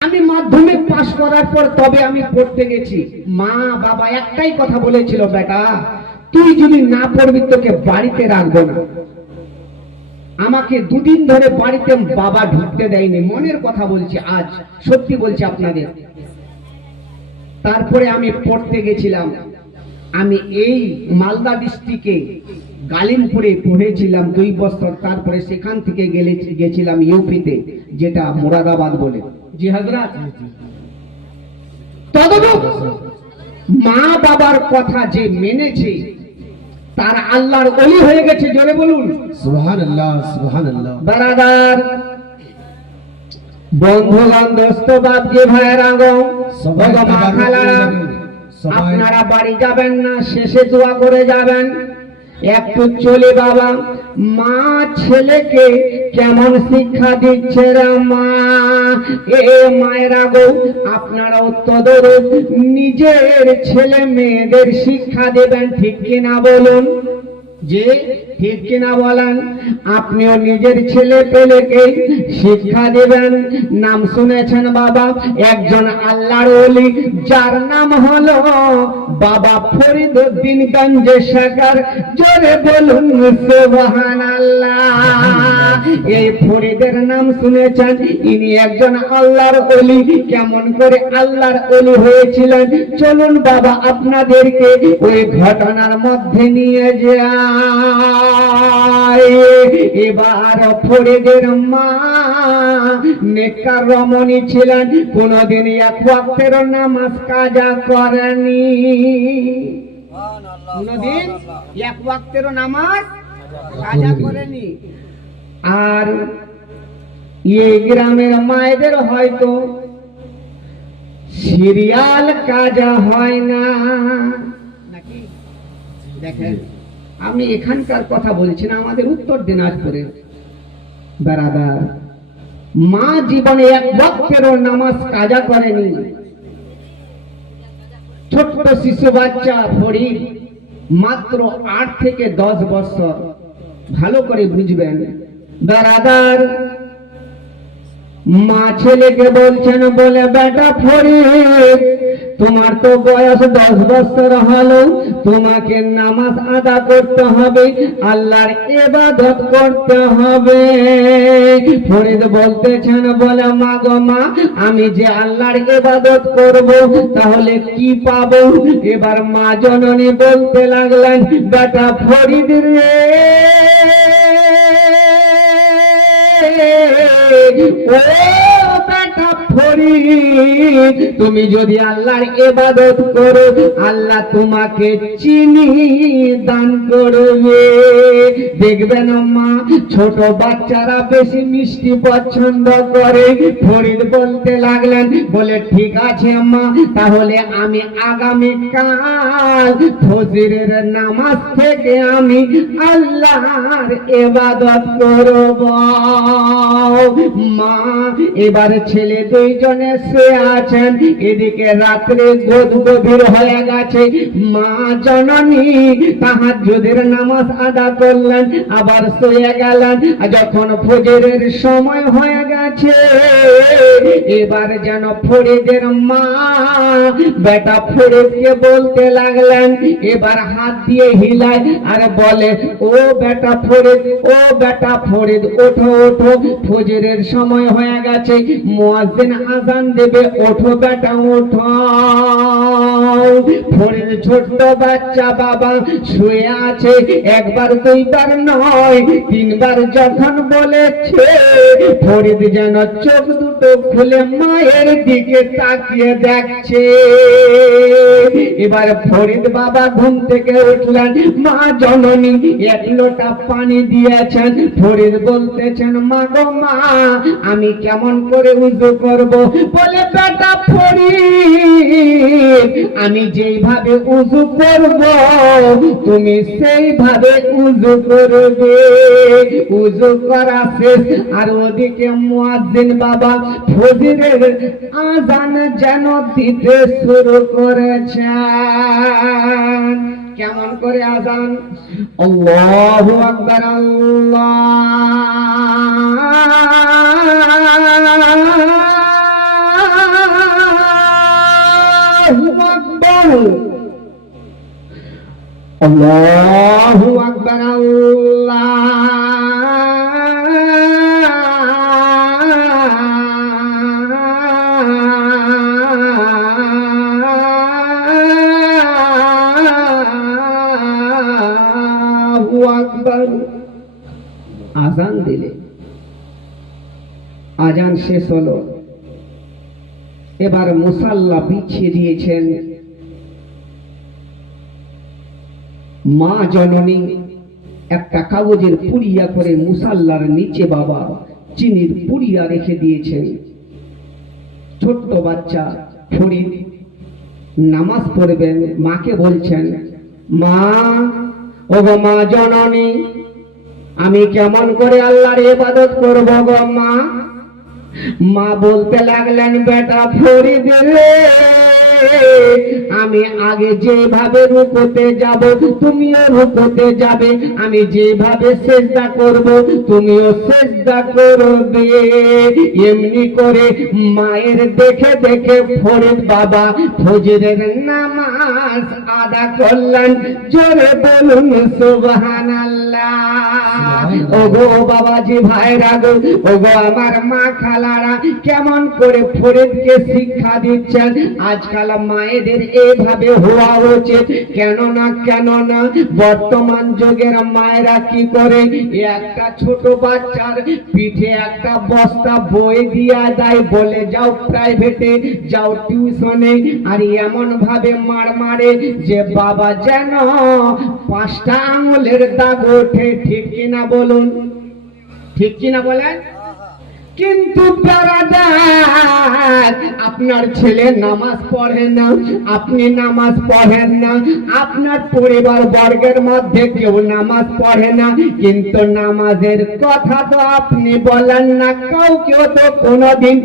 আমি মাধ্যমিক পাশ করার পর তবে আমি পড়তে গেছি। মা বাবা একটাই কথা বলেছিল, বেটা তুই যদি না পড়বি তোকে বাড়িতে রাখবো না। আমাকে দুদিন ধরে বাড়িতে বাবা ঢুকতে দেয়নি, মনের কথা বলছি, আজ সত্যি বলছি আপনাদের। তারপরে আমি পড়তে গেছিলাম, আমি এই মালদা ডিস্ট্রিক্টে গালিমপুরে পড়েছিলাম 2 বছর। তারপরে সেখান থেকে গেছিলাম ইউপিতে, যেটা মুরাদাবাদ বলে। জি হাজরাত, তদরূপ মা বাবার কথা যে মেনেছে তার আল্লাহর ওলি হয়ে গেছে। জোরে বলুন সুবহানাল্লাহ, সুবহানাল্লাহ। বারাদার বন্ধুগণ, দোস্ত, বাপ, যে ভাইয়েরা গো, আপনারা বাড়ি যাবেন না, শেষে দোয়া করে যাবেন। একটু চলে বাবা, মা ছেলেকে কেমন শিক্ষা দিচ্ছে রে মা। এ মায়েরা গো, আপনারা তদরূপ নিজের ছেলে মেয়েদের শিক্ষা দেবেন, ঠিক কিনা বলুন? যে ঠিক কিনা বলেন? আপনিও নিজের ছেলে পেলেকে শিক্ষা দিবেন। নাম শুনেছেন বাবা একজন আল্লাহর ওলি, যার নাম হলো বাবা ফরিদউদ্দিন গঞ্জে সাকার। জোরে বলুন সুবহানাল্লাহ। এই ফরিদের নাম শুনেছেন, ইনি একজন আল্লাহর ওলি। কেমন করে আল্লাহর ওলি হয়েছিলেন চলুন বাবা আপনাদেরকে ওই ঘটনার মধ্যে নিয়ে যায়। এবার ফরিদের মা নেককার রমণী ছিলেন, কোনদিন এক ওয়াক্তের নামাজ কাজা করেনি। কোনদিন এক ওয়াক্তের নামাজ কাজা করেনি। আর এই গ্রামের মায়েদের হয়তো সিরিয়াল কাজা হয় না নাকি? দেখেন, আমি এখানকার কথা বলছি না, আমাদের উত্তর দিনাজপুরে বেরাদার মা জীবনে এক ওয়াক্তেরও নামাজ কাজা করেনি। ছোট্ট শিশু বাচ্চা ফরিদ, মাত্র 8 থেকে 10 বছর। ভালো করে বুঝবেন বেরাদার, মা ছেলেকে বলছেন, বলে বেটা ফরিদ তোমার তো বয়স 10 বছর হলো, তোমাকে নামাজ আদা করতে হবে, আল্লাহর ইবাদত করতে হবে। ফরিদ বলতেছেন, বলে মা গো মা, আমি যে আল্লাহর ইবাদত করব তাহলে কি পাবো? এবার মা জননী বলতে লাগলেন, বেটা ফরিদ রে, ও বেটা ফরিদ, তুমি যদি আল্লাহর ইবাদত করো আল্লাহ তোমাকে চিনি দান করবে। দেখবেন মা, ছোট বাচ্চারা বেশি মিষ্টি পছন্দ করে। ফরিদ বলতে লাগলেন, বলে ঠিক আছে মা, তাহলে আমি আগামী কাল ফজরের নামাজ থেকে আমি আল্লাহর ইবাদত করব। মা এবার ছেলে 2 জনে শুয়ে আছেন, এদিকে রাত্রে গভীর হয়ে গেছে। মা জননী তাহাজ্জুদের নামাজ আদা করলেন, আবার শুয়ে গেলেন। যখন ফজরের সময় হয়ে গেছে, এবার যেন ফরিদের মা বেটা ফরিদকে বলতে লাগলেন, এবার হাত দিয়ে হিলায় আর বলে, ও বেটা ফরিদ, ও বেটা ফরিদ, ওঠো ওঠো, ফজরের সময় হয়ে গেছে, মুয়াজ্জিন আযান দেবে, ওঠো বেটা ওঠো। ফরিদ ছোট্ট বাচ্চা বাবা শুয়ে আছে, একবার 2 বার নয় 3 বার যখন বলেছে, ফরিদ যেন চোখ দুটো খুলে মায়ের দিকে তাকিয়ে দেখছে। এবার ফরিদ বাবা ঘুম থেকে উঠলেন, মা জননী 1 লোটা পানি দিয়েছেন। ফরিদ বলতেছেন, মা গো মা, আমি কেমন করে উযু করব? বলে বেটা ফরিদ, আমি যেইভাবে উযু করব তুমি সেইভাবে উযু করবে। উযু করা শেষ, আর ওদিকে মুয়াজ্জিন বাবা ফজরের আযান যেন দিতে শুরু করেছেন। কেমন করে আযান? আল্লাহু আকবার, আল্লাহ আকবার, আল্লাহু আকবার, আল্লাহু আকবার। আজান দিলে, আজান শেষ হলো, এবার মুসাল্লা বিছিয়ে দিয়েছেন। মা জননী একটা কাগজের পুড়িয়া করে মুসাল্লার নিচে বাবা চিনির পুড়িয়া রেখে দিয়েছেন। ছোট্ট বাচ্চা ফরিদ নামাজ পড়বেন, মাকে বলছেন, মা, ওগো মা জননী, আমি কেমন করে আল্লাহর ইবাদত করব গো মা? মা বলতে লাগলেন, বেটা ফরিদ রে, আমি আগে যেভাবে রুকুতে যাব তুমিও রুকুতে যাবে, আমি যেভাবে সেজদা করব তুমিও সেজদা করবে। এমনি করে মায়ের দেখে দেখে ফরিদ বাবা ফজরের নামাজ আদা করলেন। জোরে বলুন সুবহানাল্লাহ। ওগো বাবাজি ভাইরা গো, ওগো আমার মা খালারা, কেমন করে ফরিদকে শিক্ষা দিচ্ছেন। আজকাল মায়েদের এভাবে হওয়া উচিত। কেন না বর্তমান যুগের মায়েরা কি করে, একটা ছোট বাচ্চার পিঠে একটা বস্তা বই দিয়া দেয়, বলে যাও প্রাইভেটে, যাও টিউশনে, আর এমন ভাবে মার মারে যে বাবা যেন 5টা আঙুলের দাগ ওঠে। ঠিক কিনা বলুন, ঠিক কিনা বলেন? কিন্তু ব্রাদার, আপনার ছেলে নামাজ পড়ে না, আপনি নামাজ পড়েন না, আপনার পরিবার বর্গের মধ্যে কেউ নামাজ পড়ে না, কিন্তু নামাজের কথা তো আপনি বলেন না। কাউকেও তো কোনোদিন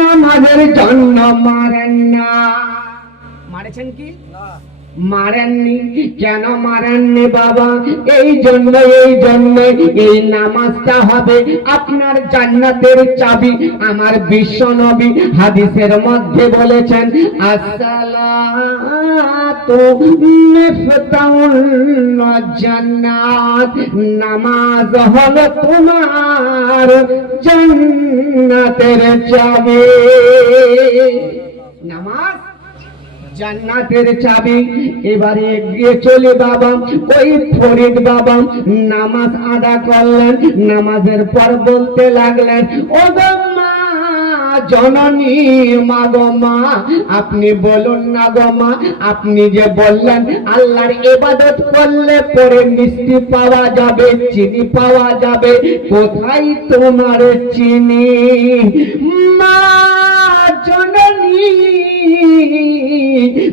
নামাজের জন্য মারেন না। মারেছেন কি? মারেননি। কেন মারেননি বাবা? এই জন্য এই নামাজটা হবে আপনার জান্নাতের চাবি। আমার বিশ্ব নবী হাদিসের মধ্যে বলেছেন, আসসালাতু মিফতাহুল জান্নাত, নামাজ হলো তোমার জান্নাতের চাবি। নামাজ জান্নাতের চাবি। এবারে এগিয়ে চলে বাবা, ওই ফরিদ বাবা নামাজ আদা করলেন। নামাজের পর বলতে লাগলেন, ও গো মা জননী, মা গো মা, আপনি বলুন না গো মা, আপনি যে বললেন আল্লাহর ইবাদত করলে পরে মিষ্টি পাওয়া যাবে, চিনি পাওয়া যাবে, কোথায় তোমার চিনি? মা জননী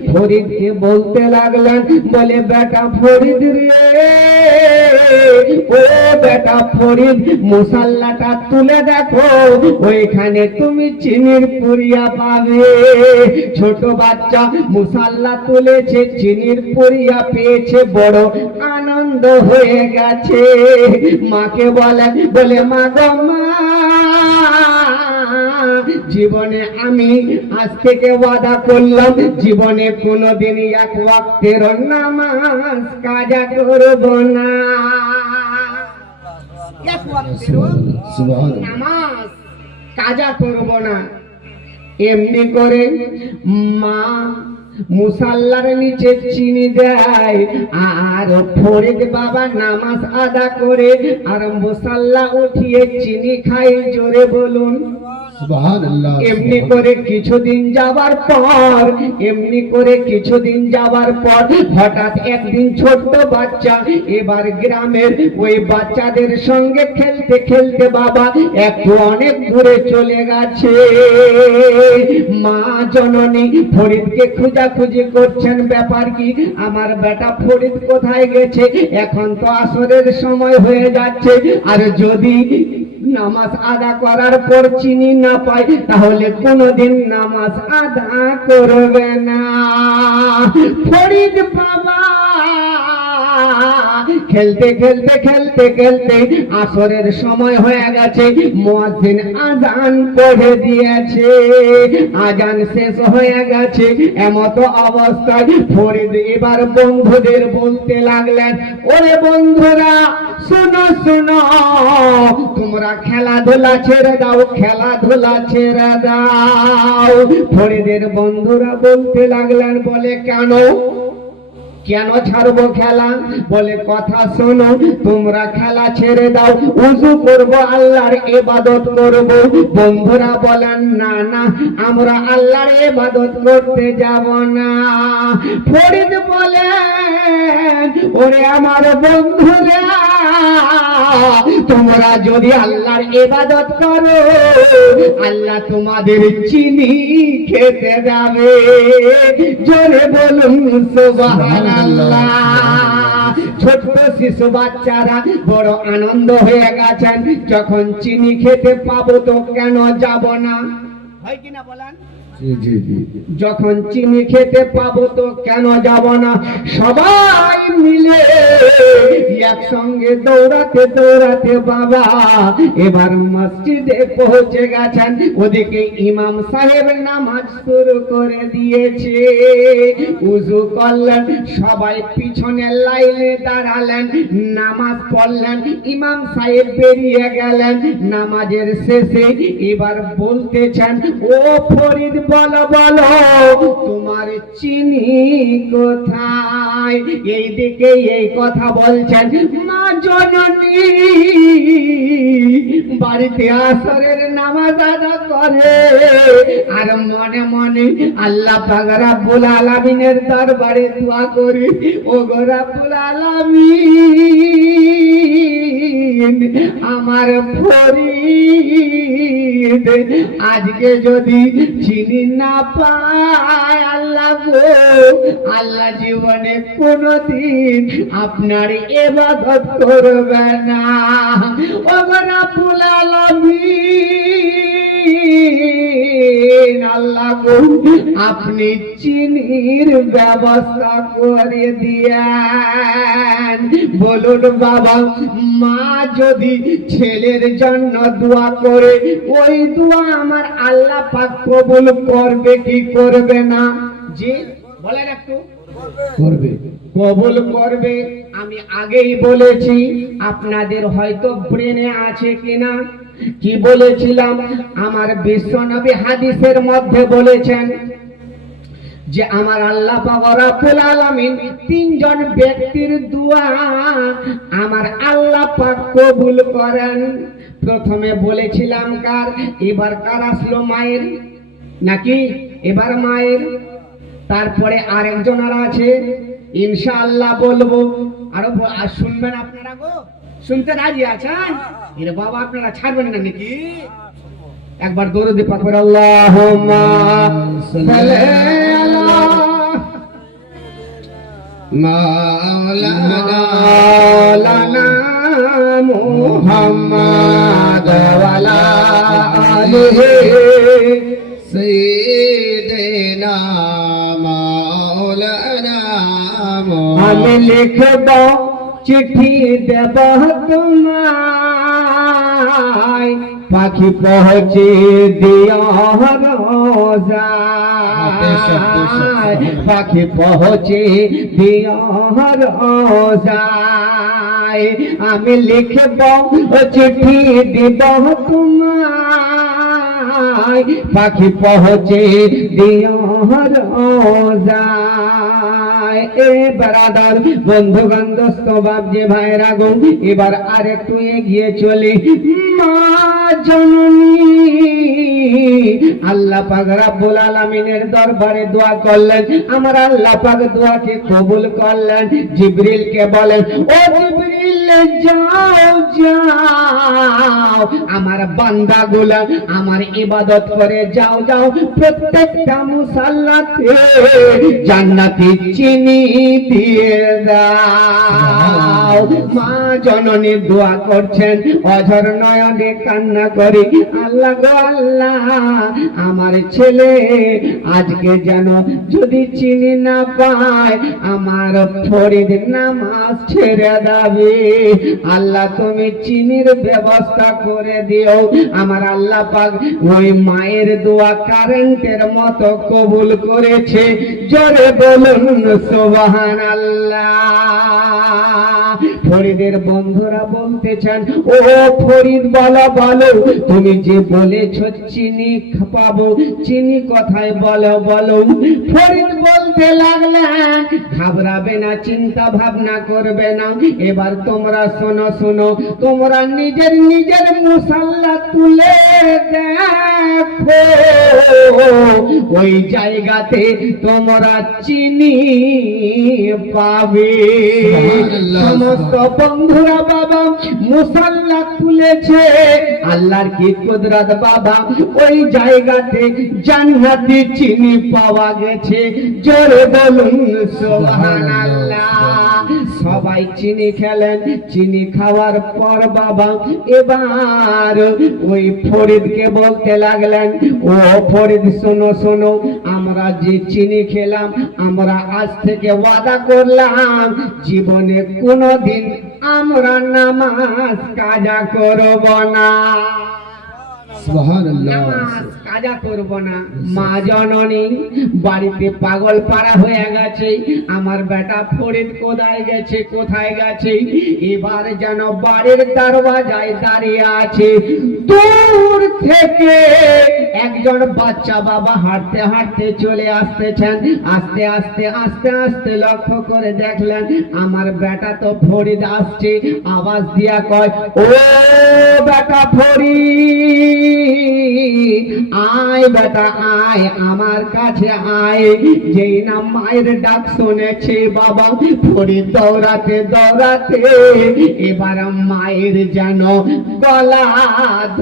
ফরিদকে বলতে লাগলেন, বলে বেটা ফরিদ রে, ও বেটা ফরিদ, মুসাল্লাটা তুলে দেখো, ওইখানে তুমি চিনির পুরিয়া পাবে। ছোট বাচ্চা মুসাল্লা তুলেছে, চিনির পুরিয়া পেয়েছে, বড় আনন্দ হয়ে গেছে। মাকে বলে মা গো মা, জীবনে আমি আজ থেকে ওয়াদা করলাম, জীবনে কোনোদিন এক ওয়াক্তের নামাজ কাজা করব না। এক ওয়াক্তের নামাজ কাজা করব না। এমনি করে মা মুসাল্লার নিচে চিনি দেয়, আর ফরিদ বাবা নামাজ আদা করে আর মুসাল্লা উঠিয়ে চিনি খাই। জোরে বলুন সুবহানাল্লাহ। এমনি করে কিছুদিন যাবার পর হঠাৎ একদিন ছোট্ট বাচ্চা এবার গ্রামের ওই বাচ্চাদের সঙ্গে খেলতে খেলতে বাবা একটু অনেক দূরে চলে গেছে। মা জননী ফরিদকে খোঁজাখুঁজি করছেন, ব্যাপার কি, আমার বেটা ফরিদ কোথায় গেছে? এখন তো আসরের সময় হয়ে যাচ্ছে, আর যদি নামাজ আদা করার পর চিনি না পাই তাহলে কোনোদিন নামাজ আদা করবে না। ফরিদ বাবা খেলতে খেলতে খেলতে খেলতে আসরের সময় হয়ে গেছে, মুয়াজ্জিন আজান পড়ে দিয়েছে। আজান শেষ হয়ে গেছে, এমত অবস্থায় ফরিদ এবার বন্ধুদের বলতে লাগলেন, ওরে বন্ধুরা শোনো শোনো, তোমরা খেলাধুলা ছেড়ে দাও, খেলাধুলা ছেড়ে দাও। ফরিদের বন্ধুরা বলতে লাগলেন, বলে কেন কেন ছাড়বো খেলা? বলে কথা শোনো, তোমরা খেলা ছেড়ে দাও, উযু করবো, আল্লাহর ইবাদত করব। বন্ধুরা বলেন, না না, আমরা আল্লাহর ইবাদত করতে যাব না। ফরিদ বলেন, ওরে আমার বন্ধুরা, তোমরা যদি আল্লাহর ইবাদত করো, আল্লাহ তোমাদের চিনি খেতে দেবে। জোরে বলুন সুবহানাল্লাহ। ছোট্ট শিশু বাচ্চারা বড় আনন্দ হয়ে গেছেন, যখন চিনি খেতে পাবো তো কেন যাব না? হয় কিনা বলেন? যখন চিনি খেতে পাবো তো কেন যাব না? সবাই মিলে একসঙ্গে দৌড়াতে দৌড়াতে বাবা এবার মসজিদে পৌঁছে গেছেন। ওদিকে ইমাম সাহেব নামাজ শুরু করে দিয়েছে। উযু করলেন, সবাই পিছনের লাইনে দাঁড়ালেন, নামাজ পড়লেন। ইমাম সাহেব বেরিয়ে গেলেন। নামাজের শেষে এবার বলতেছেন, ও ফরিদ বলো বলো, তোমার চিনি কোথায়? এইদিকে এই কথা বলছেন মা জননী, বাড়িতে আসরের নামাজ আদা করে আর মনে মনে আল্লাহ পাক রব্বুল আলামিনের দরবারে দোয়া করে, ও গো রব্বুল আলামিন, আমার ফরিদ আজকে যদি চিনি না পায়, আল্লাহ গো, আল্লাহ জীবনে কোনদিন আপনার ইবাদত করবে না। ও গো রব্বুল আলামিন, আল্লাহ গো, আপনি চিনির ব্যবস্থা করে দিয়েন। বলুন বাবা, মা যদি ছেলের জন্য দোয়া করে, ওই দোয়া আমার আল্লাহ পাক কবুল করবে কি করবে না? জি বলেন একটু। করবে, কবুল করবে। আমি আগেই বলেছি, আপনাদের হয়তো ব্রেনে আছে কিনা, কি বলেছিলাম? আমার বিশ্বনবী হাদিসের মধ্যে বলেছেন যে আমার আল্লাহ পাক রব্বুল আলামিন তিনজন ব্যক্তির দোয়া আমার আল্লাহ পাক কবুল করেন। প্রথমে বলেছিলাম কার, এবার কার আসলো? মায়ের নাকি? এবার মায়ের, তারপরে আরেকজনের আছে, ইনশাআল্লাহ বলবো। আরো শুনবেন আপনারা? গো শুনতে রাজি আছেন? এর বাবা আপনারা ছাড়বেন না নাকি? একবার দরুদ পাক করে আল্লাহুম্মা সাল্লি আলা মাওলানা মুহাম্মাদ ওয়া আলা আলিহি সাইয়্যিদিনা মাওলানা। আমি লিখব চিঠি দেব তোমায়, পাখি পৌঁছে দিও রোজায়, পাখি পৌঁছে দিও রোজায়। আমি লিখব চিঠি দিব তোমায়, পাখি পৌঁছে দিও রোজায়। এ বারাদার বন্ধুগণ দোস্ত বাপ যে ভাইরা গো, এবার আরেকটু এগিয়ে চলি। মা জননী আল্লাহ পাক রব্বুল আলামিনের দরবারে দোয়া করলেন। আমার আল্লাহ পাক দোয়াকে কবুল করলেন। জিবরিলকে বলেন, ও জিবরিল দিলে যাও যাও, আমার বান্দাগুলা আমার ইবাদত করে যাও যাও, প্রত্যেকটা মুসাল্লাতে জান্নাতি চিনি দিয়ে দাও। মা জননী দোয়া করছেন, অঝর নয়নে কান্না করি, আল্লাহ গো আল্লাহ, আমার ছেলে আজকে যেন যদি চিনি না পায় আমার ফরিদ নামাজ ছেড়ে দেবে। আল্লাহ তুমি চিনির ব্যবস্থা করে দিও। আমার আল্লাহ পাক ওই মায়ের দোয়া কারেন্টের মতো কবুল করেছে। জোরে বলুন সুবহানাল্লাহ। ফরিদের বন্ধুরা বলতেছেন, ও ফরিদ বলো বলো, তুমি যে বলেছ চিনি পাবো, চিনি কোথায় বলো বলো। ফরিদ বলতে লাগলেন, ঘাবড়াবে না, চিন্তা ভাবনা করবে না, এবার তোমরা শোনো শোনো, তোমরা নিজের নিজের মুসাল্লা তুলে দেখো, ওই জায়গাতে তোমরা চিনি পাবে। সমস্ত বন্ধুরা বাবা মুসাল্লা তুলেছে, আল্লাহর কি কুদরত বাবা, ওই জায়গাতে জান্নাতি চিনি পাওয়া গেছে। জোরে বলুন সুবহানাল্লাহ। সবাই চিনি খেলেন, চিনি খাওয়ার পর বাবা এবার ওই ফরিদকে বলতে লাগলেন, ও ফরিদ শোনো শোনো, আমরা যে চিনি খেলাম, আমরা আজ থেকে ওয়াদা করলাম জীবনে কোনোদিন আমরা নামাজ কাজা করব না, নামাজ কাজা করব না। মা জননী বাড়িতে পাগল পাড়া হয়ে গেছে, আমার বেটা ফরিদ কোথায় গেছে কোথায় গেছে। এবার যেন বাড়ির দরওয়াজায় দাঁড়িয়ে আছে, দূর থেকে একজন বাচ্চা বাবা হাঁটতে হাঁটতে চলে আসতেছেন। আস্তে আস্তে আস্তে আস্তে লক্ষ্য করে দেখলেন আমার বেটা তো ফরিদ আসছে। আওয়াজ দিয়া কয়, ও বেটা ফরিদ, আয় বেটা আয়, আমার কাছে আয়। যেই না মায়ের ডাক শুনেছে বাবা ফরিদ দৌড়াতে দৌড়াতে এবার মায়ের যেন গলা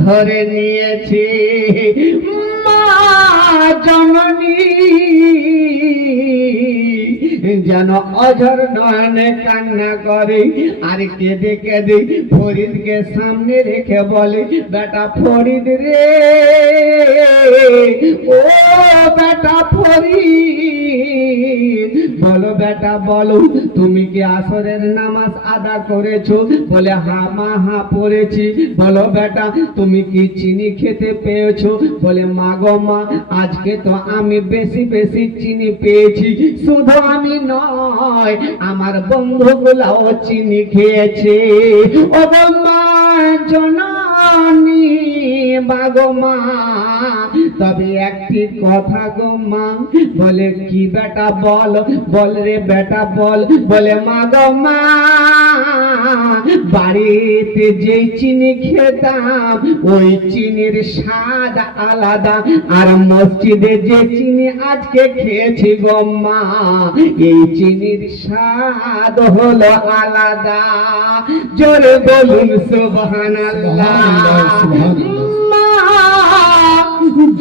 ধরে নিয়েছে। মা জননী যেন অঝর নয়নে কান্না করে, আর কেঁদে কেঁদে ফরিদকে সামনে রেখে বলে, বেটা ফরিদ রে, ও বেটা ফরিদ, বলো বেটা বলো, তুমি কি আসরের নামাজ আদা করেছো? বলে হা মা হা পড়েছি। বলো বেটা তুমি কি চিনি খেতে পেয়েছো? বলে মা গো মা, আজকে তো আমি বেশি বেশি চিনি পেয়েছি, শুধু আমি নয় আমার বন্ধুগুলাও চিনি খেয়েছে। ও গো মা জননী, মা গো মা, তবে একটি কথা গো মা। বলে কি বেটা বল, বল রে বেটা বল। বলে মা গো মা, বাড়িতে যে চিনি খেতাম ওই চিনির স্বাদ আলাদা, আর মসজিদে যে চিনি আজকে খেয়েছি গো মা, এই চিনির স্বাদ হলো আলাদা। জোরে বলুন সুবহানাল্লাহ। মা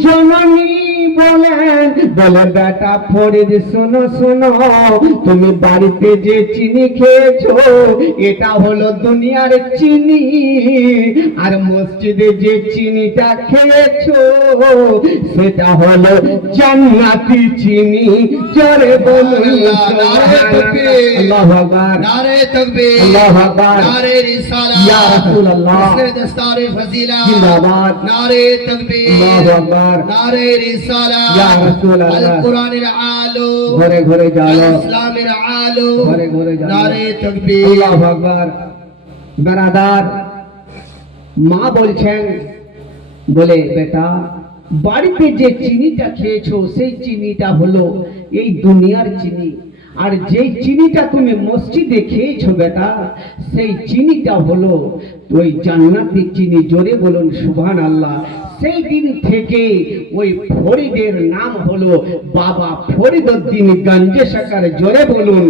জননী বলেন, বলে বেটা ফরিদ শোনো শোনো, তুমি বাড়িতে যে চিনি খেয়েছো এটা হলো দুনিয়ার চিনি, আর মসজিদে যে চিনিটা খেয়েছো সেটা হলো জান্নাতি চিনি। জোরে বলুন আল্লাহু আকবার, नारे तकबीर, আল্লাহু আকবার, नारे रिसालत, ইয়া রাসূলুল্লাহ, दूसरे दस्तारे फजीलत, जिंदाबाद, नारे तकबीर, আল্লাহু আকবার, नारे रिसालत, ইয়া রাসূলুল্লাহ, अल कुरानिर आलो, ঘরে ঘরে अल যাও, इस्लामिर आलो, ঘরে ঘরে যাও, नारे तकबीर। আল্লাহু আকবার। বেরাদার, মা বলছেন, বলে বেটা বাড়িতে যে চিনিটা খেয়েছো সেই চিনিটা হলো এই দুনিয়ার চিনি, আর যেই চিনিটা তুমি মসজিদে খেয়েছো বেটা সেই চিনিটা হলো ওই জান্নাতি চিনি। জোরে বলুন সুবহানাল্লাহ। সেই দিন থেকে ওই ফরিদের নাম হলো বাবা ফরিদউদ্দিন গঞ্জে শাকার। জোরে বলুন।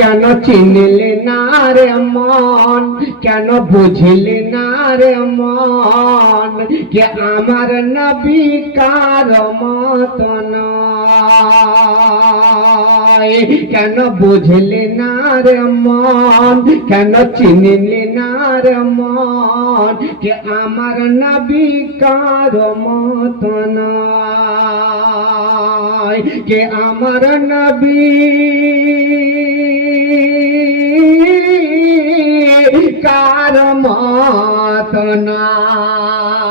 কেন চিনলে না রে মন, কেন বুঝলে না রে মন, কে আমার নবী কার মত নয়। কেন বুঝলে না রে মন, কেন চিনলে না রে মন, কে আমার নবী কার মত নয়, কে আমার নবী কার মত নয়।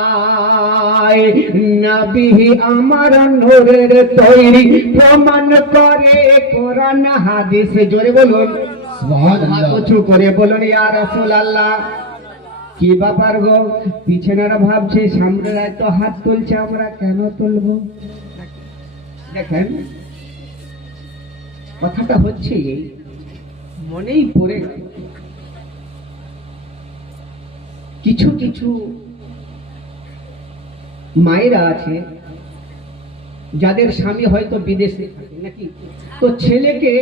নবী আমার নূরের তৈরি, প্রমাণ করে কোরআন হাদিস। জোরে বলুন, উঁচু করে বলুন ইয়া রাসূলুল্লাহ। কি ব্যাপার গো, পিছনেরা ভাবছে সামনেরা তো হাত তুলছে, আমরা কেন তুলবো? দেখেন কথাটা হচ্ছে এই, মনেই পড়ে কিছু কিছু মায়েরা আছে যাদের স্বামী হয়তো বিদেশে থাকে নাকি, তো ছেলেকে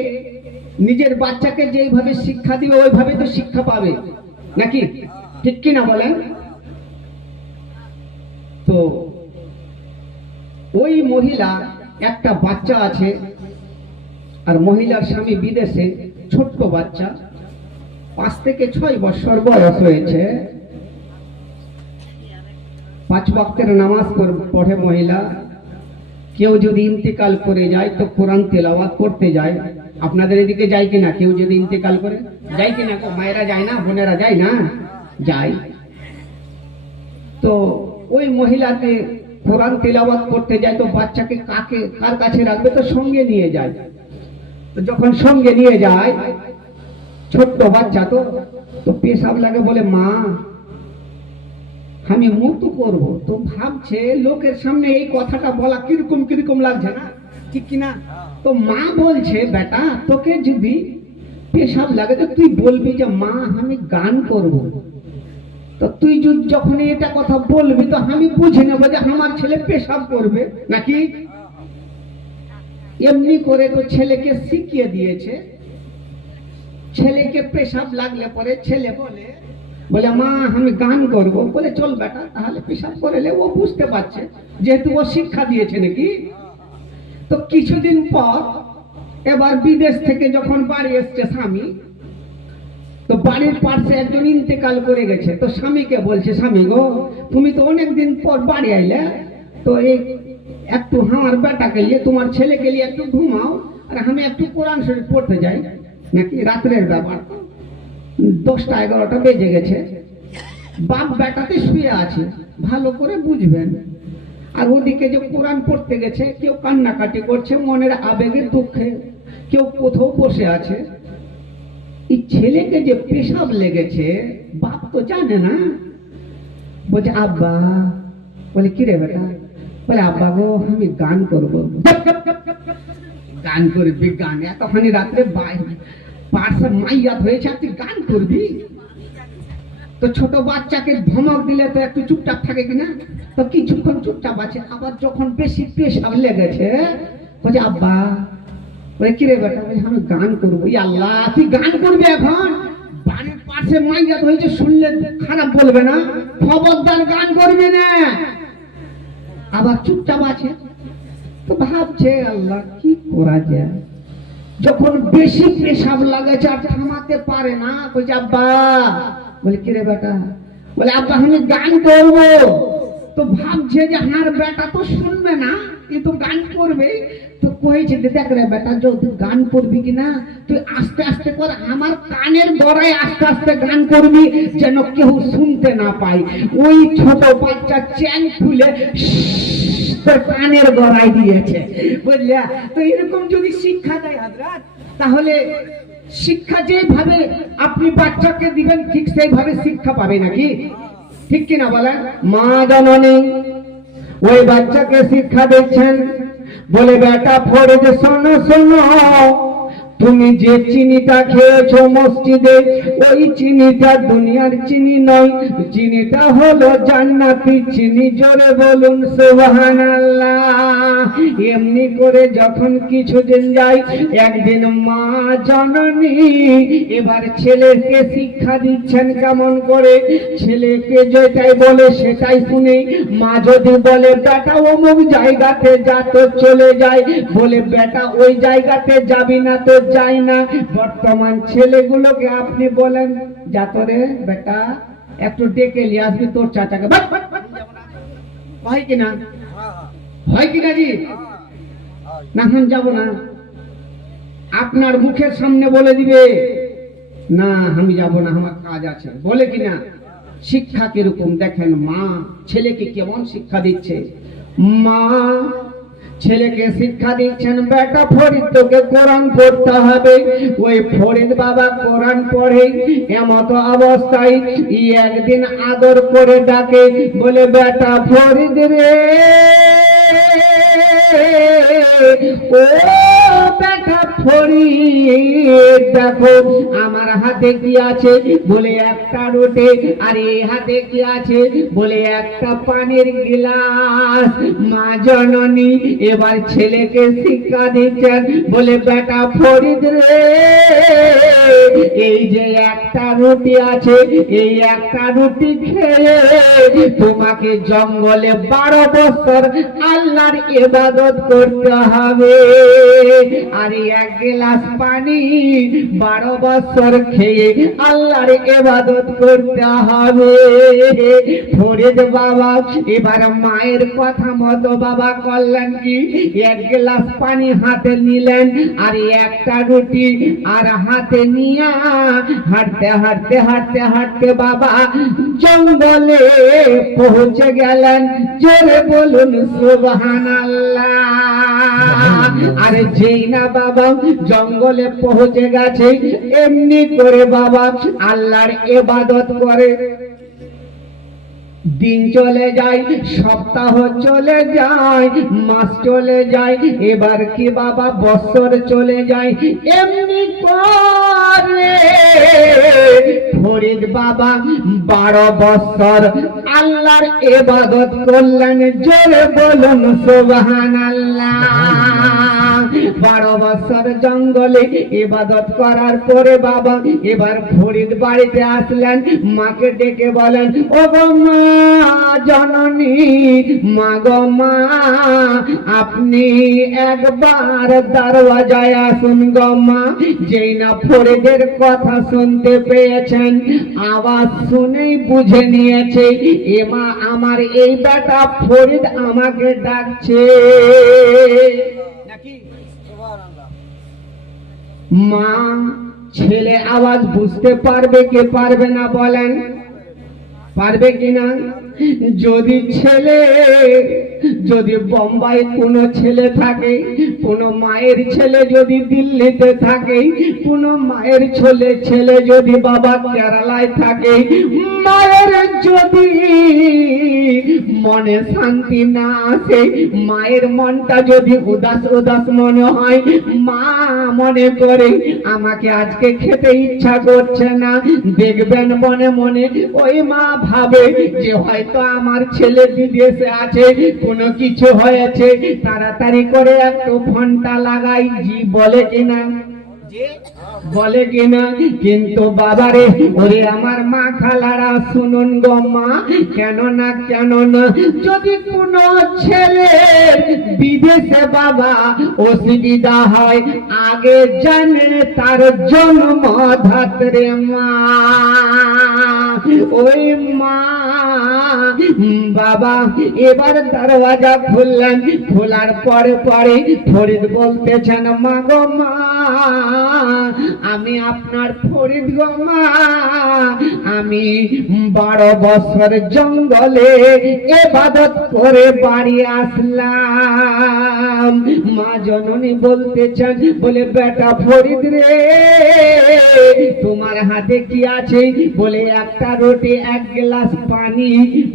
নিজের বাচ্চাকে যেইভাবে শিক্ষা দিবে ওইভাবে তো শিক্ষা পাবে নাকি, ঠিক কি না বলেন? তো ওই মহিলা একটা বাচ্চা আছে আর মহিলার স্বামী বিদেশে, ছোট্ট বাচ্চা 5 থেকে 6 বছর বয়স হয়েছে। 5 ওয়াক্তের নামাজ পড়ে মহিলা। কেউ যদি ইন্তেকাল করে যায় তো কোরআন তেলাওয়াত করতে যায়। আপনাদের এদিকে যায় কিনা? কেউ যদি ইন্তেকাল করে যায় কিনা? মায়েরা যায় না, বোনেরা যায় না? যায়। তো ওই মহিলাকে কোরআন তেলাওয়াত করতে যায়, তো বাচ্চাকে কার কাছে রাখবে? তো সঙ্গে নিয়ে যায়। তো যখন সঙ্গে নিয়ে যায়, ছোট্ট বাচ্চা তো পেশাব লাগে, বলে মা আমি মুতু করব। তো ভাবছে লোকের সামনে এই কথাটা বলা কিরকম কিরকম লাগছে না, ঠিক কিনা? তো মা বলছে বেটা তোকে যদি পেশাব লাগে তো তুই বলবি যে মা আমি গান করব। তো তুই যখন এটা কথা বলবি তো আমি বুঝে নেবো যে আমার ছেলে পেশাব করবে নাকি। এমনি করে তো ছেলেকে শিখিয়ে দিয়েছে। ছেলেকে পেশাব লাগলে পরে ছেলে বলে মা আমি গান করব। বলে চল বেটা তাহলে পেশাব করে লে। ও বুঝতে পারছে যেহেতু ও শিক্ষা দিয়েছে নাকি। তো কিছুদিন পর এবার বিদেশ থেকে যখন বাড়ি এসছে স্বামী, তো বাড়ির পাশে একজন ইন্তেকাল করে গেছে। তো স্বামীকে বলছে স্বামী গো তুমি তো অনেকদিন পর বাড়ি আইলে, তো এই একটু আমার বেটাকে নিয়ে তোমার ছেলেকে নিয়ে একটু ঘুমাও, আর আমি একটু কোরআন শরীফ পড়তে যাই নাকি। রাত্রের ব্যাপার, 10টা 11টা বেজে গেছে। বাপ বেটাতে শুয়ে আছে, ভালো করে বুঝবেন। আর ওদিকে যে কোরআন পড়তে গেছে কেউ কান্নাকাটি করছে মনের আবেগে দুঃখে, কেউ কোথাও বসে আছে। এই ছেলেকে যে পেশাব লেগেছে বাপ তো জানে না। বলছে আব্বা। বলে কি রে বেটা? বলে আব্বা গো আমি গান করব। গান করবি? গান এতখানি রাত্রে পার্সা মাইয়াত হয়েছে তুই গান করবি? তো ছোট বাচ্চাকে ধমক দিলে তো একটু চুপচাপ থাকে কিনা, তো কিছুক্ষণ চুপচাপ আছে। আবার যখন বেশি পেশাব লেগেছে বলছে আব্বা। বলে কি রে বেটা? বলে আমি গান করবো। আল্লাহ তুই গান করবি এখন? বাড়ির পাশে মাইয়াত হয়েছে শুনলে খারাপ বলবে না? খবরদার গান করবি না। আবার চুপচাপ আছে। তো ভাবছে আল্লাহ কি করা যায়। যখন বেশি পেশাব লাগেছে আর থামাতে পারে না, বলছে আব্বা। বলে কি রে বেটা? বলে আব্বা আমি গান করবো। তো ভাবছে যে আমার বেটা তো শুনবে না, এ তো গান করবে। তো কয়েছে দেখ রে বেটা যদি গান করবি কিনা তুই আস্তে আস্তে কর, আমার কানের গড়ায় আস্তে আস্তে গান করবি যেন কেউ শুনতে না পায়। ওই ছোট বাচ্চা চ্যাং খুলে কানের গড়ায় দিয়েছে, বুঝলা? তো এরকম যদি শিক্ষা দেয় হাজরাত, তাহলে শিক্ষা যেভাবে আপনি বাচ্চাকে দিবেন ঠিক সেইভাবে শিক্ষা পাবে নাকি, ঠিক কিনা বলেন? মা জননী ওই বাচ্চাকে শিক্ষা দিচ্ছেন। বলে বেটা ফরজ শোনো শোনো, তুমি যে চিনিটা খেয়েছো মসজিদে ওই চিনিটা দুনিয়ার চিনি নয়, চিনিটা হলো জান্নাতি চিনি। জোরে বলুন সুবহানাল্লাহ। এমনি করে যখন কিছুদিন যায়, একদিন মা জননী এবার ছেলেকে শিক্ষা দিচ্ছেন কেমন করে। ছেলেকে যেটাই বলে সেটাই শুনে। মা যদি বলে বেটা অমুক জায়গাতে যা, তো চলে যায়। বলে বেটা ওই জায়গাতে যাবি না, তো যাই না। বর্তমান ছেলেগুলোকে আপনি বলেন যা তো রে বেটা, একটু ডেকে নিয়ে আসবি তোর চাচাকে। হয় কিনা, হয় কিনা জি? না এখন যাবো না, আপনার মুখের সামনে বলে দিবে না আমি যাব না, আমার কাজ আছে, বলে কিনা। শিক্ষা কিরকম দেখেন, মা ছেলেকে কেমন শিক্ষা দিচ্ছে। মা ছেলেকে শিক্ষা দিচ্ছেন, বেটা ফরিদ তোকে কোরআন পড়তে হবে। ওই ফরিদ বাবা কোরআন পড়ে, এমত অবস্থায় একদিন আদর করে ডাকে, বলে বেটা ফরিদ রে, ও বেটা ফরিদ দেখো আমার হাতে কি আছে। বলে একটা রুটি। আর এই হাতে কি আছে? বলে একটা পানির গিলাস। মা জননী এবার ছেলেকে শিক্ষা দিচ্ছেন, বলে বেটা ফরিদ রে, এই যে একটা রুটি আছে, এই একটা রুটি খেয়ে তোমাকে জঙ্গলে 12 বছর আল্লাহর ইবাদত করতে হবে। আর এক গ্লাস পানি 12 বছর খেয়ে আল্লাহর ইবাদত করতে হবে। ফরিদ বাবা এবার মায়ের কথা মতো বাবা করলেন কি, এক গ্লাস পানি হাতে নিলেন আর একটা রুটি আর হাতে নিয়ে হাঁটতে হাঁটতে হাঁটতে হাঁটতে বাবা জঙ্গলে পৌঁছে গেলেন। জোরে বলুন সুবহানাল্লাহ। আর যেই না বাবা জঙ্গলে পৌঁছে গেছে, এমনি করে বাবা আল্লাহর ইবাদত করে। দিন চলে যায়, সপ্তাহ চলে যায়, মাস চলে যায়, এবার কি বাবা বছর চলে যায়। এমনি করে ফরিদ বাবা 12 বছর আল্লাহর ইবাদত করলেন। জোরে বলুন সুবহানাল্লাহ। 12 বছর জঙ্গলে ইবাদত করার পরে বাবা এবার ফরিদ বাড়িতে আসলেন। মাকে ডেকে বলেন, ও গো মা জননী, মা গো মা, আপনি একবার দরওয়াজায় আসুন গো মা। যেই না ফরিদের কথা শুনতে পেয়েছেন, আওয়াজ শুনেই বুঝে নিয়েছে এ মা আমার এই বেটা ফরিদ আমাকে ডাকছে। মা ছেলে আওয়াজ বুঝতে পারবে কি পারবে না বলেন? পারবে কিনা? যদি ছেলে, যদি বোম্বাই কোনো ছেলে থাকে, কোন মায়ের ছেলে যদি দিল্লিতে থাকে, কোন মায়ের ছেলে যদি বাবা কেরালায় থাকে, মায়ের যদি মনে শান্তি না আসে, মায়ের মনটা যদি উদাস উদাস মনে হয়, মা মনে করে আমাকে আজকে খেতে ইচ্ছা করছে না, দেখবেন মনে মনে ওই মা ভাবে যে হয়তো আমার ছেলে বিদেশে আছে, কোনো কিছু হয়েছে, তাড়াতাড়ি করে একটু ফোনটা লাগাই। জি বলে কিনা? বলে কিনা? কিন্তু বাবারে, ওরে আমার মা খালারা শুনুন গো মা, কেন না যদি কোনো ছেলে বিদেশে বাবা অসুবিধা হয়, আগে জানে তার জন্ম ধাত্রে মা। ওই মা বাবা এবার দরওয়াজা খুললেন। খোলার পরে ফরিদ বলতেছেন, মা গো মা, আমি আপনার ফরিদ গো মা, আমি 12 বছর জঙ্গলে ইবাদত করে বাড়ি আসলাম। মা জননী বলতেছেন, বলে বেটা ফরিদ রে, তোমার হাতে কি আছে? বলে একটা রুটি, এক গ্লাস পানি।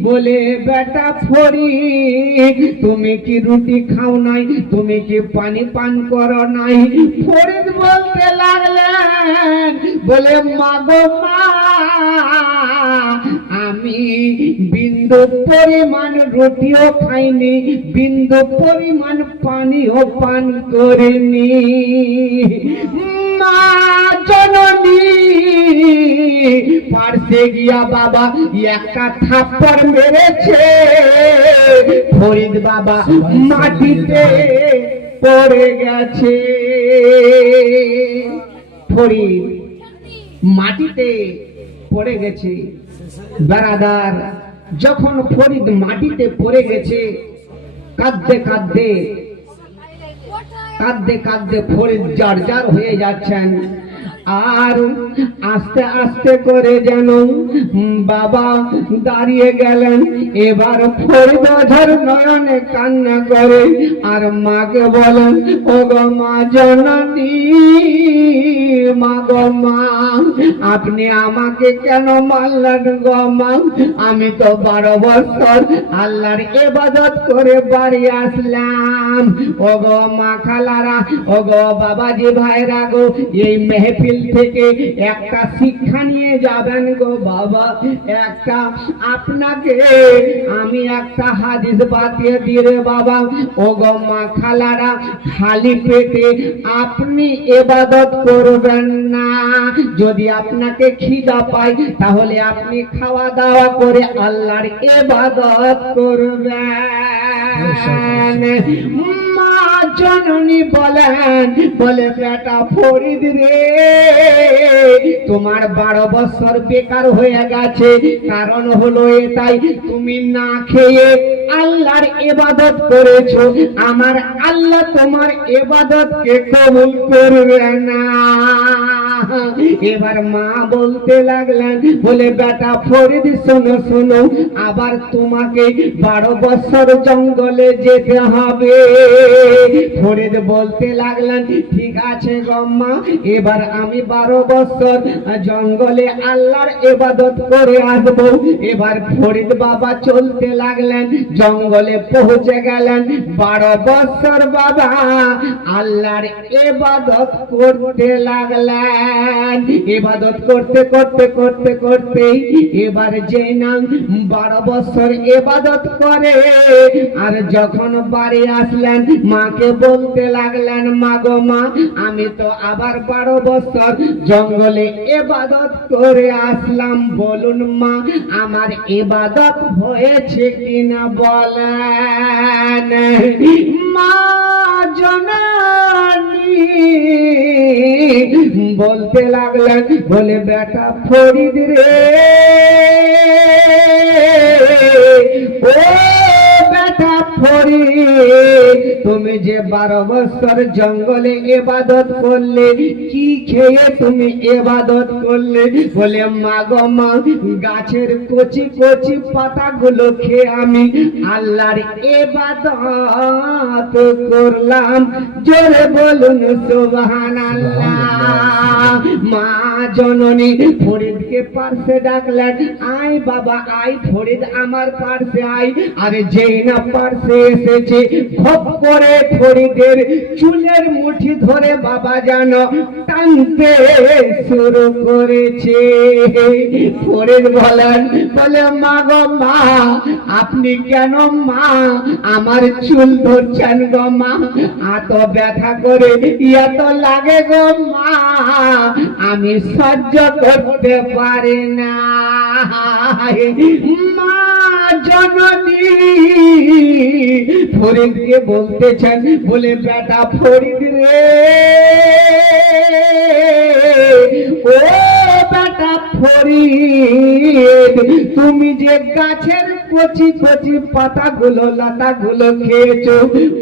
বলে বেটা ফরিদ, তুমি কি রুটি খাও নাই? তুমি কি পানি পান করো নাই? ফরিদ বলতে লাগলেন, বলে মা গো মা, আমি বিন্দু পরিমাণ রুটিও খাইনি, বিন্দু পরিমাণ পানিও পান করিনি। মা জননী পার্শ্বে গিয়া বাবা একটা থাপ্পড় মেরেছে, ফরিদ বাবা মাটিতে পড়ে গেছে। ফরিদ মাটিতে পড়ে গেছে। বারাদার, যখন ফরিদ মাটিতে পড়ে গেছে, কাঁদতে কাঁদতে কাঁদতে কাঁদতে ফরিদ জার হয়ে যাচ্ছেন। আর আস্তে আস্তে করে যেন বাবা দাঁড়িয়ে গেলেন। এবার ফরিদ অঝর নয়নে কান্না করে আর মাকে বলেন, ও গো মা জননী, মা গো মা, আপনি আমাকে কেন মারলেন গো মা? আমি তো 12 বছর আল্লাহর ইবাদত করে বাড়ি আসলাম। ও গো মা খালারা, ও গো বাবাজি ভাইরা গো, এই মেহফিল থেকে একটা শিক্ষা নিয়ে যাবেন গো বাবা। একটা আপনাকে আমি একটা হাদিস বাতিয়ে দিয়ে বাবা। ও গো মা খালারা, খালি পেটে আপনি ইবাদত করবেন না। যদি আপনাকে খিদা পায় তাহলে আপনি খাওয়া দাওয়া করে আল্লাহর ইবাদত করবেন। মা জননী বলেন, বলে বেটা ফরিদ রে, তোমার 12 বছর বেকার হয়ে গেছে। কারণ হলো এটাই, তুমি না খেয়ে আল্লাহর ইবাদত করেছো। আমার আল্লাহ তোমার ইবাদতকে কবুল করবে না। এবার মা বলতে লাগলেন, বলে বেটা ফরিদ শোনো শোনো, আবার তোমাকে 12 বছর জঙ্গলে যেতে হবে। ফরিদ বলতে লাগলেন, ঠিক আছে গম্মা, এবার আমি 12 বছর জঙ্গলে আল্লাহর ইবাদত করে আসবো। এবার ফরিদ বাবা চলতে লাগলেন, জঙ্গলে পৌঁছে গেলেন। 12 বছর বাবা আল্লাহর ইবাদত করতে লাগলেন। ইবাদত করতে করতে করতে করতে এবার যে নাম 12 বছর ইবাদত করে আর যখন বাড়ি আসলেন, মাকে বলতে লাগলেন, মা গো মা, আমি তো আবার 12 বছর জঙ্গলে ইবাদত করে আসলাম। বলুন মা, আমার ইবাদত হয়েছে কিনা বলেন। মা জননী বলতে লাগলেন, বলে বেটা ফরিদ রে, ও বেটা ফরিদ, তুমি যে 12 বছর জঙ্গলে ইবাদত করলে, কি খেয়ে তুমি ইবাদত করলে? বলে মা গো মা, গাছের কচি কচি পাতাগুলো খেয়ে আমি আল্লাহর ইবাদত করলাম। জোরে বলুন সুবহানাল্লাহ। মা জননী ফরিদকে পাশে ডাকলেন, আয় বাবা আয় ফরিদ, আমার পাশে আয়। আরে যেই না পাশে এসেছে, খপ করে ফরিদের চুলের মুঠি ধরে বাবা যেন টানতে শুরু করেছে। ফরিদ বলেন, বলে মা গো মা, আপনি কেন মা আমার চুল ধরছেন গো মা? এত ব্যথা করে এত লাগে গো মা, আমি সহ্য করতে পারি না। মা জননী ফরিদকে বলতেছেন, বলে বেটা ফরিদ রে, ও বেটা ফরিদ, তুমি যে গাছের কচি কচি পাতাগুলো লতাগুলো খেয়েছো,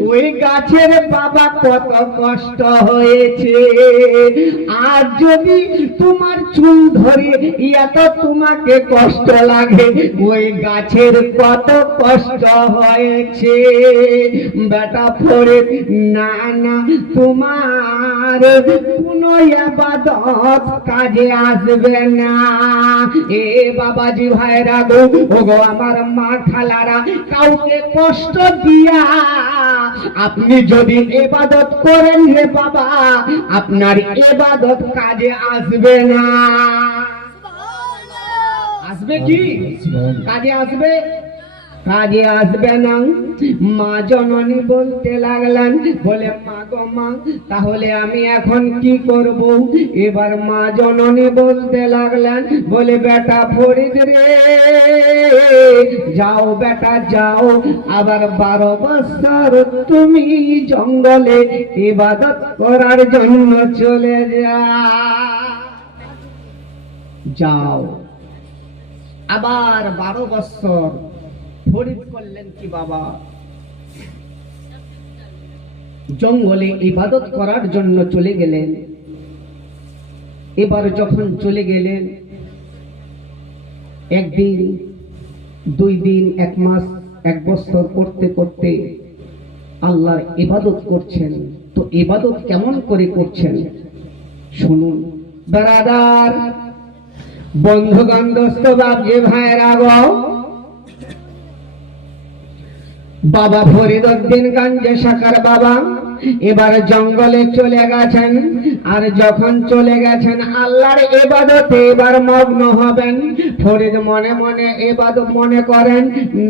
ওই গাছের বাবা কত কষ্ট হয়েছে। আর যদি তোমার চুল ধরে এত তোমাকে কষ্ট লাগে, ওই গাছের কত কষ্ট হয়েছে। বেটা ফরিদ, না না, তোমার কোন ইবাদত কাজে আসবে না। এ বাবাজি ভাইরা গো, ও গো আমার মা খালারা, কাউকে কষ্ট দিয়া আপনি যদি ইবাদত করেন রে বাবা, আপনার ইবাদত কাজে আসবে না। আসবে আসবে কি? কাজে আসবে? কাজে আসবে না। মা জননী বলতে লাগলেন, বলে মা গো মা, তাহলে আমি এখন কি করব? এবার মা জননী বলতে লাগলেন, বলে বেটা ফরিদ রে, যাও বেটা যাও, আবার 12 বছর তুমি জঙ্গলে ইবাদত করার জন্য চলে যাও। আবার 12 বছর ফরিদ করলেন কি বাবা, জঙ্গলে ইবাদত করার জন্য চলে গেলেন। এবার যখন চলে গেলেন, একদিন, 2 দিন, 1 মাস, 1 বছর করতে করতে আল্লাহর ইবাদত করছেন। তো ইবাদত কেমন করে করছেন শুনুন। ব্রাদার, বন্ধুগণ, দোস্ত, বাপজি, ভাইরা গো, বাবা ফরিদউদ্দিন গঞ্জে শাখার বাবা এবার জঙ্গলে চলে গেছেন। আর যখন চলে গেছেন আল্লাহর ইবাদতে এবার মগ্ন হবেন। ফরিদ মনে মনে ইবাদত মনে করেন,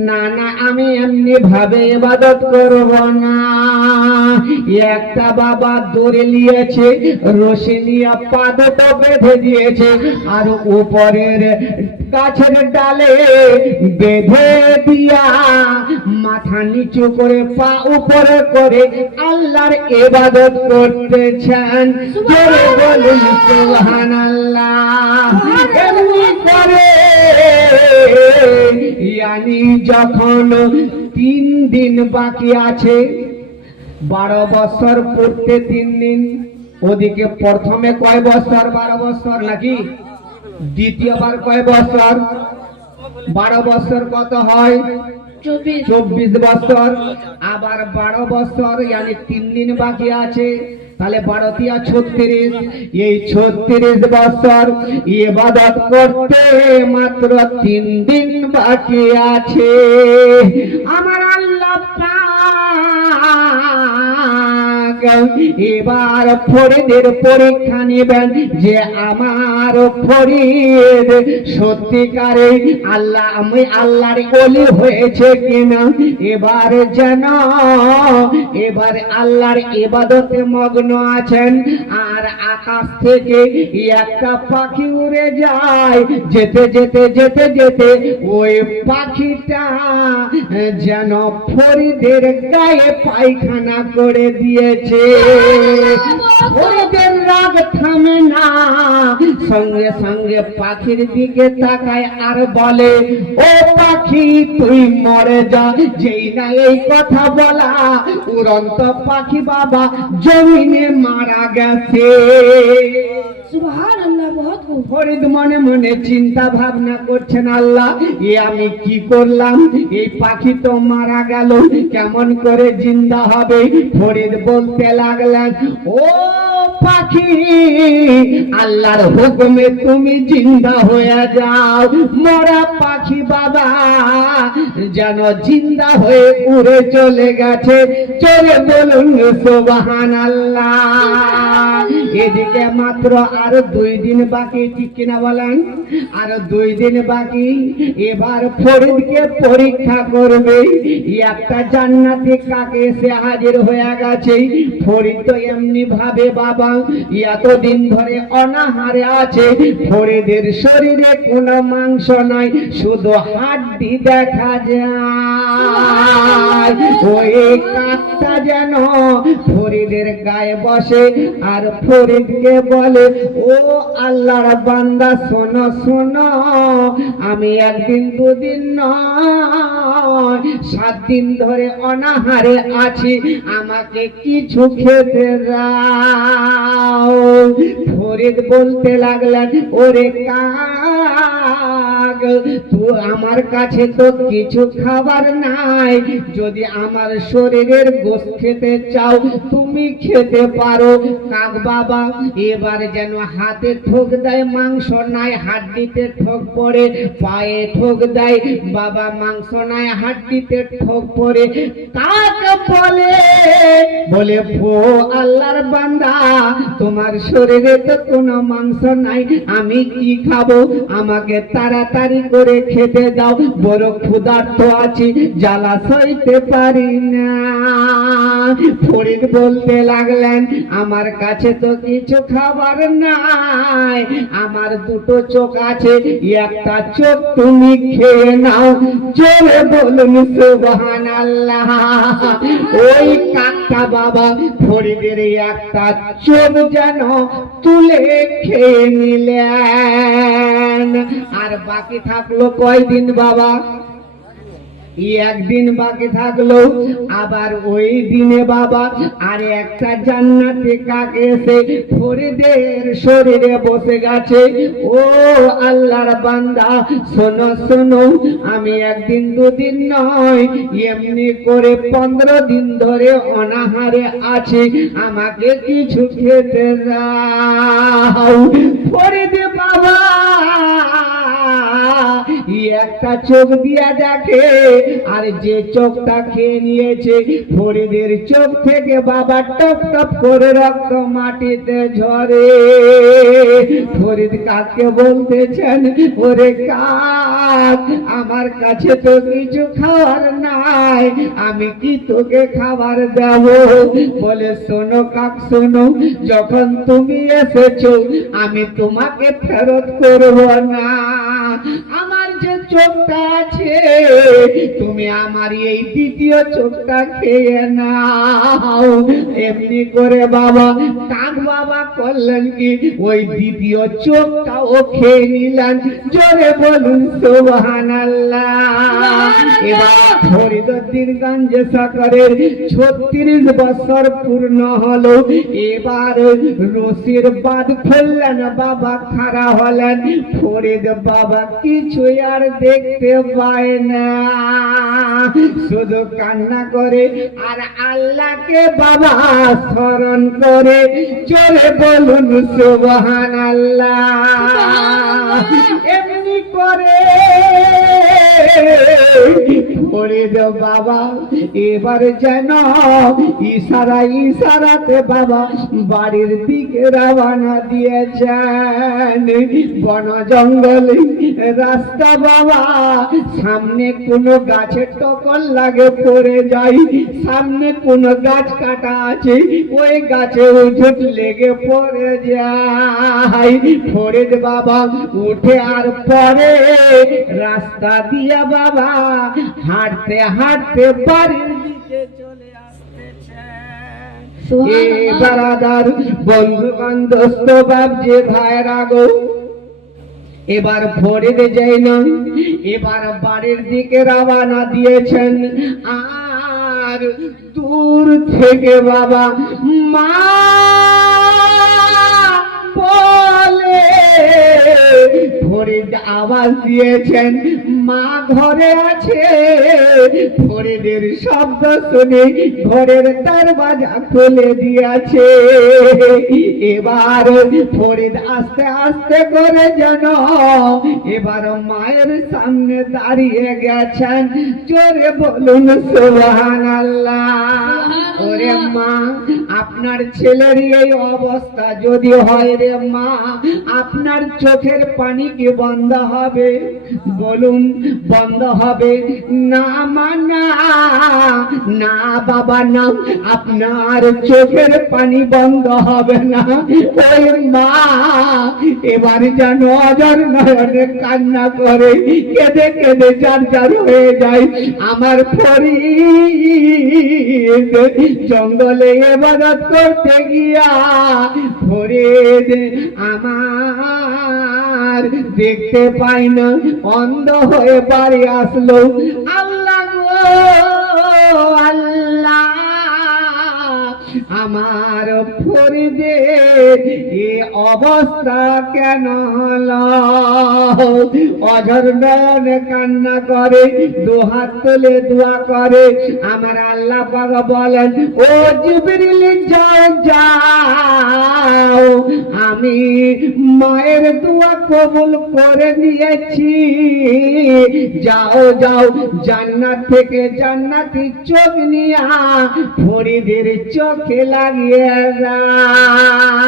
না না, আমি এমনি ভাবে ইবাদত করব না। একটা বাবা দড়ি নিয়েছে, রশি নিয়ে পা দুটো বেঁধে দিয়েছে, আর উপরের গাছের ডালে বেঁধে দিয়া মাথা নিচু করে পা উপরে করে আল্লাহর ইবাদত করতেছেন। জোরে বলুন সুবহানাল্লাহ। এমনি করে ইয়ানি যখন 3 দিন বাকি আছে, 12 বছর পড়তে 3 দিন, ওদিকে প্রথমে কয় বছর? 12 বছর নাকি? দ্বিতীয়বার কয় বছর? 12 বছর কত হয়? 24 বছর। আবার 12 বছর, ইয়ানি 3 দিন বাকি আছে, তাহলে 12 × 36। এই 36 বছর ইবাদত করতে মাত্র 3 দিন বাকি আছে। আমার আল্লাহ পাক এবার ফরিদের পরীক্ষা নেবেন যে আমার ফরিদ সত্যিকারে আল্লাহ, আমি আল্লাহর ওলি হয়েছে কিনা। এবার যেন এবার আল্লাহর ইবাদতে মগ্ন আছেন, আর আকাশ থেকে একটা পাখি উড়ে যায়। যেতে যেতে যেতে যেতে ওই পাখিটা যেন ফরিদের গায়ে পায়খানা করে দিয়েছে। ফরিদের রাগ থামে না, সঙ্গে সঙ্গে পাখির দিকে তাকায় আর বলে, ও পাখি তুই মরে যা। যেই না এই কথা বলা, উড়ন্ত পাখি বাবা জমিনে মারা গেছে। সুবহানাল্লাহ। বহুত খুব। ফরিদ মনে মনে চিন্তা ভাবনা করছেন, আল্লাহ এ আমি কি করলাম? এই পাখি তো মারা গেল, কেমন করে জিন্দা হবে? ফরিদ বলতে লাগলেন, ও পাখি, আল্লাহর হুকুমে তুমি জিন্দা হয়ে যাও। মরা পাখি বাবা যেন জিন্দা হয়ে উড়ে চলে গেছে। চলে বলুন সুবহানাল্লাহ। এদিকে মাত্র আর 2 দিন বাকি, ঠিক কিনা বলেন? আর 2 দিন বাকি। এবার ফরিদকে পরীক্ষা করবে। একটা জান্নাতি কাকে এসে হাজির হয়ে গেছে। ফরিদ তো এমনি ভাবে বাবা এতদিন ধরে অনাহারে আছে, ফরিদের শরীরে কোনো মাংস নাই, শুধু হাড্ডি দেখা যায়। ওই কাকটা যেন ফরিদের গায়ে বসে আর ফরিদকে বলে, ও আল্লাহর বান্দা, শোনো শোনো, আমি 1 দিন 2 দিন নয় 7 দিন ধরে অনাহারে আছি, আমাকে কিছু খেতে দাও। ফরিদ বলতে লাগলেন, ওরে কাক, তুই আমার কাছে তো কিছু খাবার নাই, যদি আমার শরীরের গোশত খেতে চাও তুমি খেতে পারো। কাক বাবা এবার যেন হাতে ঠোক দেয়, মাংস নাই, হাড্ডিতে ঠোক পড়ে, পায়ে ঠোক দেয়, বাবা মাংস নাই, হাড্ডিতে ঠোক পড়ে। কাক বলে ফো আল্লাহর বান্দা, তোমার শরীরে তো কোনো মাংস নাই, আমি কি খাবো? আমাকে তাড়াতাড়ি তাড়াতাড়ি করে খেতে দাও, বড় ক্ষুধার্ত আছি, জ্বালা সইতে পারি না। ফরিদ বলতে লাগলেন, আমার কাছে তো কিছু খাবার নাই, আমার দুটো চোখ আছে, একটা চোখ তুমি খেয়ে নাও। জোরে বলুন সুবহানাল্লাহ। ওই কাকটা বাবা ফরিদের একটা চোখ যেন তুলে খেয়ে নিলেন। আর বাকি থাকলো কয়দিন বাবা? একদিন বাকি থাকলো। আবার ওই দিনে বাবা আর একটা জান্নাতি কাক এসে ফরিদের শরীরে বসে গেছে। ও আল্লাহর বান্দা, শোনো শোনো, আমি একদিন দুদিন নয়, এমনি করে 15 দিন ধরে অনাহারে আছি, আমাকে কিছু খেতে দাও। ফরিদ বাবা একটা চোখ দিয়া দেখে, আর যে চোখটা খেয়ে নিয়েছে, ফরিদের চোখ থেকে বাবা টপ টপ করে রক্ত মাটিতে ঝরে। ফরিদ কাককে বলতেছেন, ওরে কাক, আমার কাছে তো কিছু খাবার নাই, আমি কি তোকে খাবার দেব? বলে, শোনো কাক শোনো, যখন তুমি এসেছো আমি তোমাকে ফেরত করব না। আমার যে চোখটা আছে, তুমি আমার এই দ্বিতীয় চোখটা খেয়ে নাও। এমনি করে বাবা কাক বাবা করলেন কি, ওই দ্বিতীয় চোখটাও খেয়ে নিলেন। জোরে বলুন সুবহানাল্লাহ। এবার ফরিদউদ্দিনগঞ্জ সরকারের 36 বছর পূর্ণ হলো। এবার রশির বাঁধ খুললেন, বাবা খাড়া হলেন। ফরিদ বাবা কিছু আর দেখতে পায় না, শুধু কান্না করে আর আল্লাহকে বাবা স্মরণ করে। চলে বলুন সুবহানাল্লাহ। এমনি করে ফরিদ বাবা এবার যেন ইশারাতে বাবা বাড়ির দিকে রওনা দিয়েছেন। বন জঙ্গলে রাস্তা বাবা, সামনে কোনো গাছের টকর লাগে পড়ে যাই, সামনে কোনো গাছ কাটা আছে, ওই গাছে উঠুট লেগে পড়ে যায়। ফরিদ বাবা উঠে আর পরে রাস্তা দিয়ে বাবা হাঁটতে হাঁটতে বাড়ির দিকে চলে আসতেছে। বারাদার বন্ধু বান্ধব যে ভাইরা গো, এবার ফরিদ যাইন, এবার বাড়ির দিকে রওনা দিয়েছেন। আর দূর থেকে বাবা মা বলে, ফরিদ আওয়াজ দিয়েছেন, মা ঘরে আছে। ফরিদের শব্দ শুনে ঘরের দরজা খুলে দিয়েছে। এবার ফরিদ আস্তে আস্তে করে যেন এবার মায়ের সামনে দাঁড়িয়ে গেছেন। জোরে বলুন সুবহানাল্লাহ। ওরে মা, আপনার ছেলের এই অবস্থা যদি হয় রে মা, আপনার চোখের পানি কি বন্ধ হবে? বলুন বন্ধ হবে না? মানা না বাবা না, আপনার চোখের পানি বন্ধ হবে না। ওই মা এবার যেন অজর নয়নে কান্না করে, কেঁদে কেঁদে যার হয়ে যায়। আমার ফরিদ জঙ্গলে ইবাদত করতে গিয়া ফরিদ আমার দেখতে পাই না, অন্ধ হয়ে বাড়ি আসলো। আল্লাহ গো আল্লাহ, আমার ফরিদের এই অবস্থা কেন হলো? অঝর নয়নে কান্না করে, দুহাত তুলে দোয়া করে। আমার আল্লাহ পাক বলেন, ও জিবরিল যাও যাও, আমি মায়ের দোয়া কবুল করে নিয়েছি। যাও যাও জান্নাত থেকে জান্নাতি চোখ নিয়া ফরিদের চোখে লাগিয়ে দাও।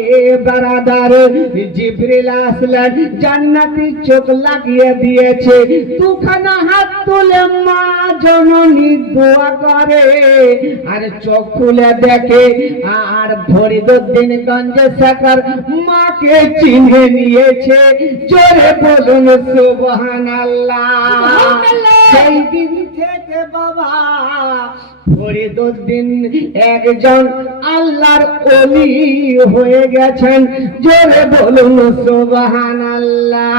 এ বারাদার জিবরিল আসলেন, জান্নাতি চোখ লাগিয়ে দিয়েছে। দুখানা হাত তুলে মা জননী দোয়া করে, আর চোখ খুলে দেখে আর ফরিদউদ্দিন গঞ্জে শেখর মাকে চিনে নিয়েছে। জোরে বলুন সুবহানাল্লাহ। সেই দিন থেকে বাবা ফরিদউদ্দিন একজন আল্লাহর ওলি হয়ে গেছেন। জোরে বলুন সুবহানাল্লাহ।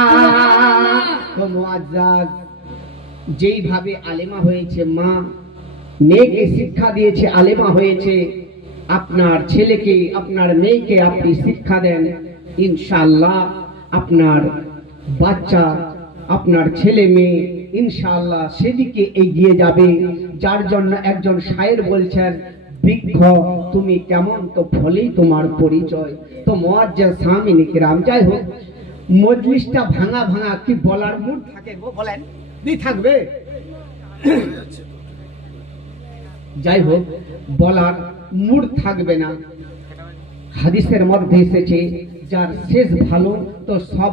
তো মুআজ্জাজ, যেইভাবে আলেমা হয়েছে মা, মেয়েকে শিক্ষা দিয়েছে, আলেমা হয়েছে, আপনার ছেলেকে আপনার মেয়েকে আপনি শিক্ষা দেন, ইনশাআল্লাহ আপনার বাচ্চা আপনার ছেলে মেয়ে ইনশাআল্লাহ সেদিকে এগিয়ে যাবে। যার জন্য একজন শায়ের বলছেন, বৃক্ষ তুমি কেমন তো ফলেই তোমার পরিচয়। তো মুআজ্জাজ সামিন কিরাম, যাই হোক মজলিসটা ভাঙা ভাঙা, কি বলার মুড থাকে গো, বলেন দি থাকবে। যাই হোক বলার মুড থাকবে না। হাদিসের মধ্যে এসেছে, যার শেষ ভালো তো সব